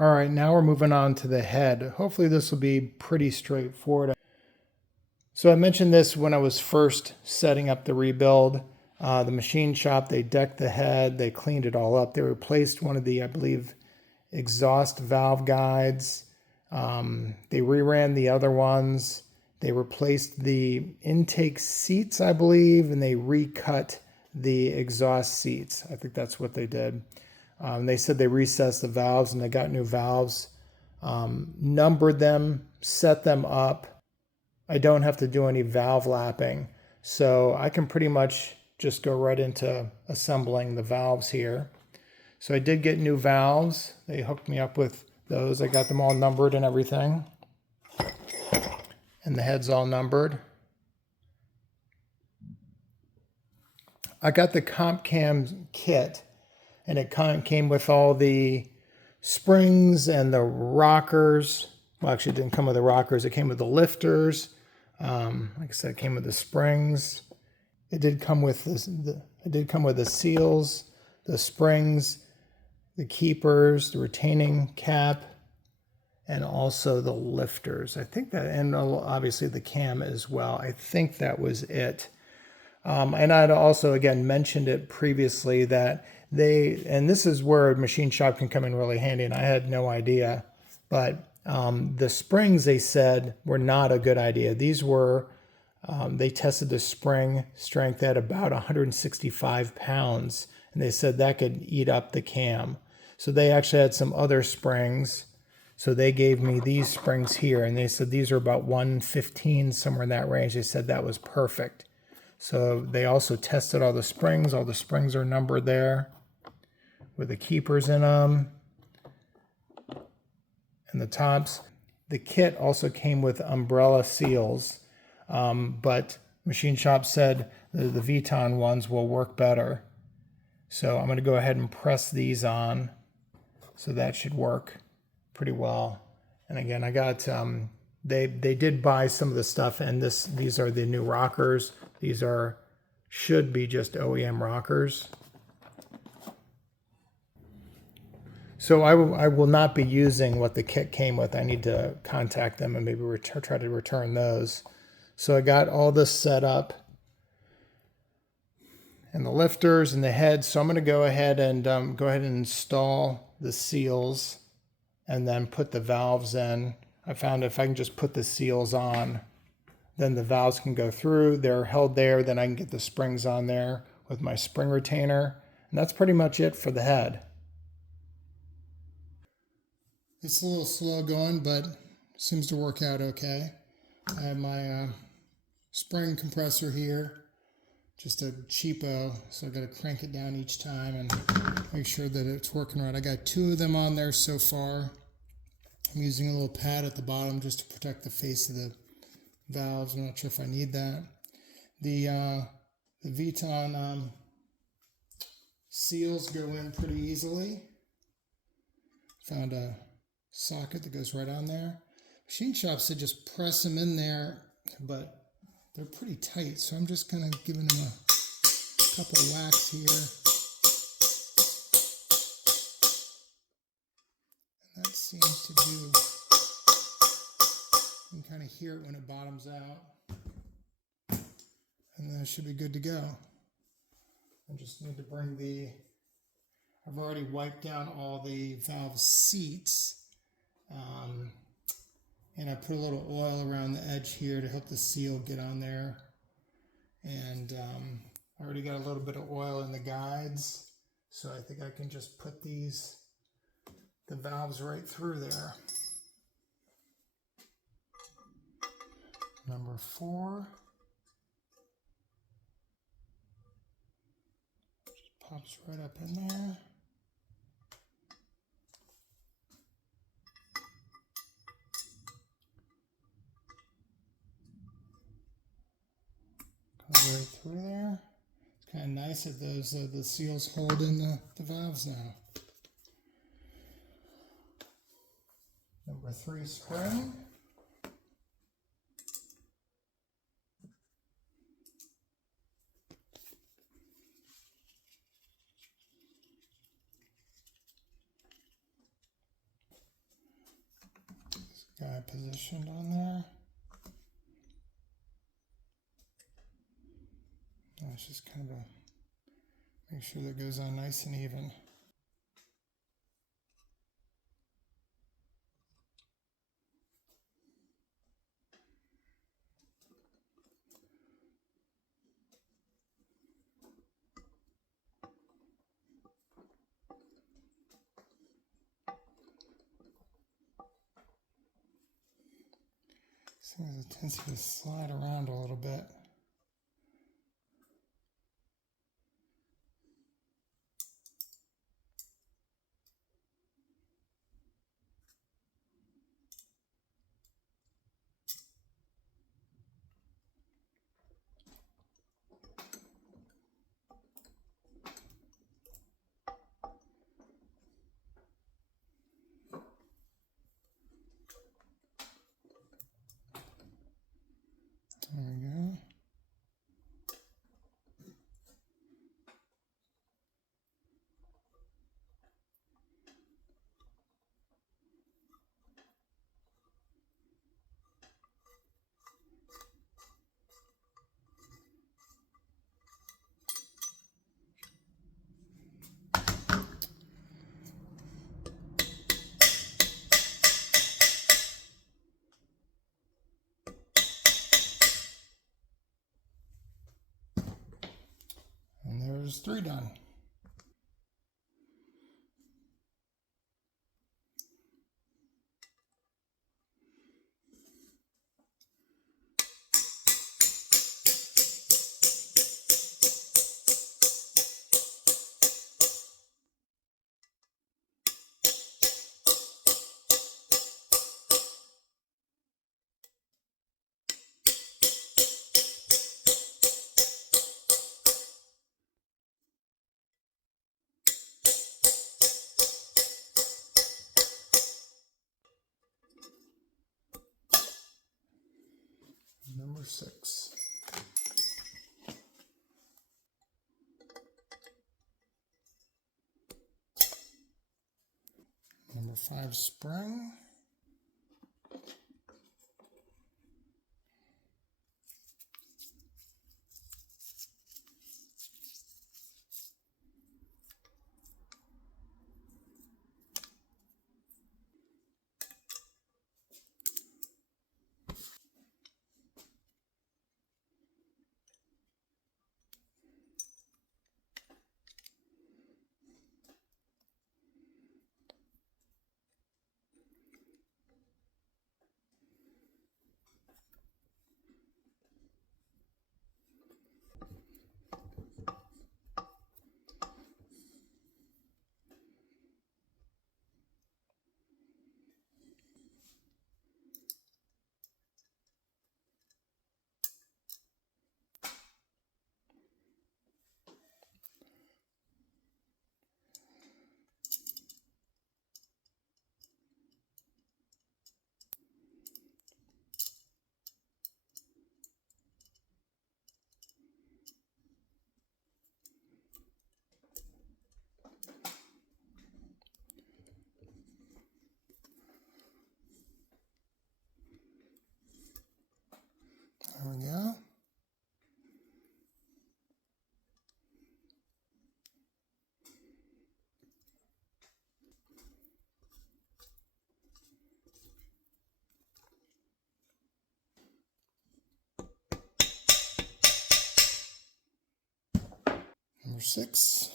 All right, now we're moving on to the head. Hopefully this will be pretty straightforward. So I mentioned this when I was first setting up the rebuild. The machine shop, they decked the head, they cleaned it all up. They replaced one of the, I believe, exhaust valve guides. They reran the other ones. They replaced the intake seats, I believe, and they recut the exhaust seats. I think that's what they did. They said they recessed the valves and they got new valves, numbered them, set them up. I don't have to do any valve lapping, so I can pretty much just go right into assembling the valves here. So I did get new valves. They hooked me up with those. I got them all numbered and everything. And the head's all numbered. I got the comp cam kit, and it came with all the springs and the rockers. Well, actually, it didn't come with the rockers. It came with the lifters. Like I said, it came with the springs. It did come with the seals, the springs, the keepers, the retaining cap, and also the lifters. I think that, and obviously the cam as well. I think that was it. And I'd also, again, mentioned it previously that and this is where a machine shop can come in really handy, and I had no idea, but the springs, they said, were not a good idea. These were, they tested the spring strength at about 165 pounds, and they said that could eat up the cam. So they actually had some other springs. So they gave me these springs here, and they said these are about 115, somewhere in that range. They said that was perfect. So they also tested all the springs. All the springs are numbered there with the keepers in them and the tops. The kit also came with umbrella seals, but Machine Shop said the Vuitton ones will work better. So I'm going to go ahead and press these on. So that should work pretty well. And again, I got, they did buy some of the stuff, and these are the new rockers. These should be just OEM rockers. So I will not be using what the kit came with. I need to contact them and maybe try to return those. So I got all this set up, and the lifters and the head. So I'm going to go ahead and install the seals and then put the valves in. I found if I can just put the seals on, then the valves can go through. They're held there. Then I can get the springs on there with my spring retainer. And that's pretty much it for the head. It's a little slow going, but seems to work out okay. I have my spring compressor here, just a cheapo, so I've got to crank it down each time and make sure that it's working right. I got 2 of them on there so far. I'm using a little pad at the bottom just to protect the face of the valves. I'm not sure if I need that. The Vuitton seals go in pretty easily. Found a socket that goes right on there. Machine Shop said just press them in there, but they're pretty tight, so I'm just kind of giving them a couple whacks here. And that seems to do, you can kind of hear it when it bottoms out. And that should be good to go. I just need to bring I've already wiped down all the valve seats. And I put a little oil around the edge here to help the seal get on there. And I already got a little bit of oil in the guides, so I think I can just put the valves right through there. Number 4. Just pops right up in there. Right through there. It's kind of nice that the seals hold in the valves now. Number 3 spring. Guy positioned on there. It's just kind of make sure that goes on nice and even. This thing has a tendency to slide around a little bit. There we go. And there's 3 done. Number 6. Number 5 spring. There we go. Number 6.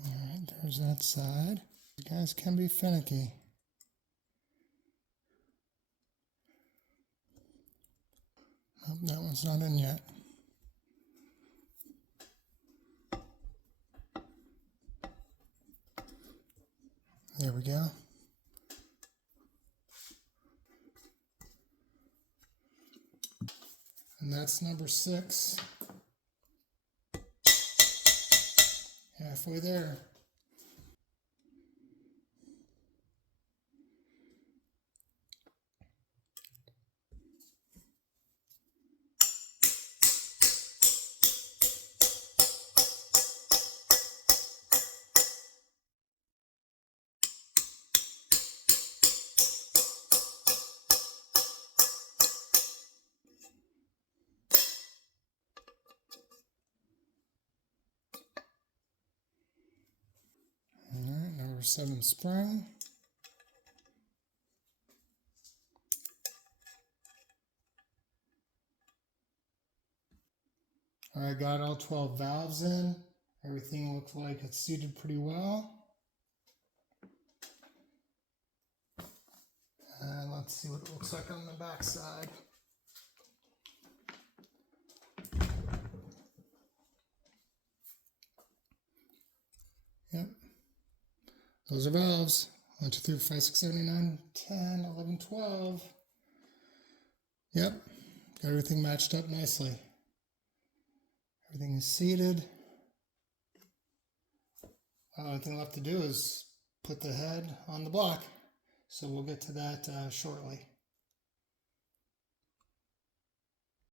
All right, there's that side. You guys can be finicky. Nope, that one's not in yet. There we go. And that's number 6. Halfway there. All right, number 7 spring. All right, got all 12 valves in. Everything looks like it's seated pretty well. And let's see what it looks like on the back side. Yep. Those are valves. 1, 2, 3, 4, 5, 6, 7, 8, 9, 10, 11, 12. Yep. Got everything matched up nicely. Everything is seated. The only thing left to do is put the head on the block. So we'll get to that shortly.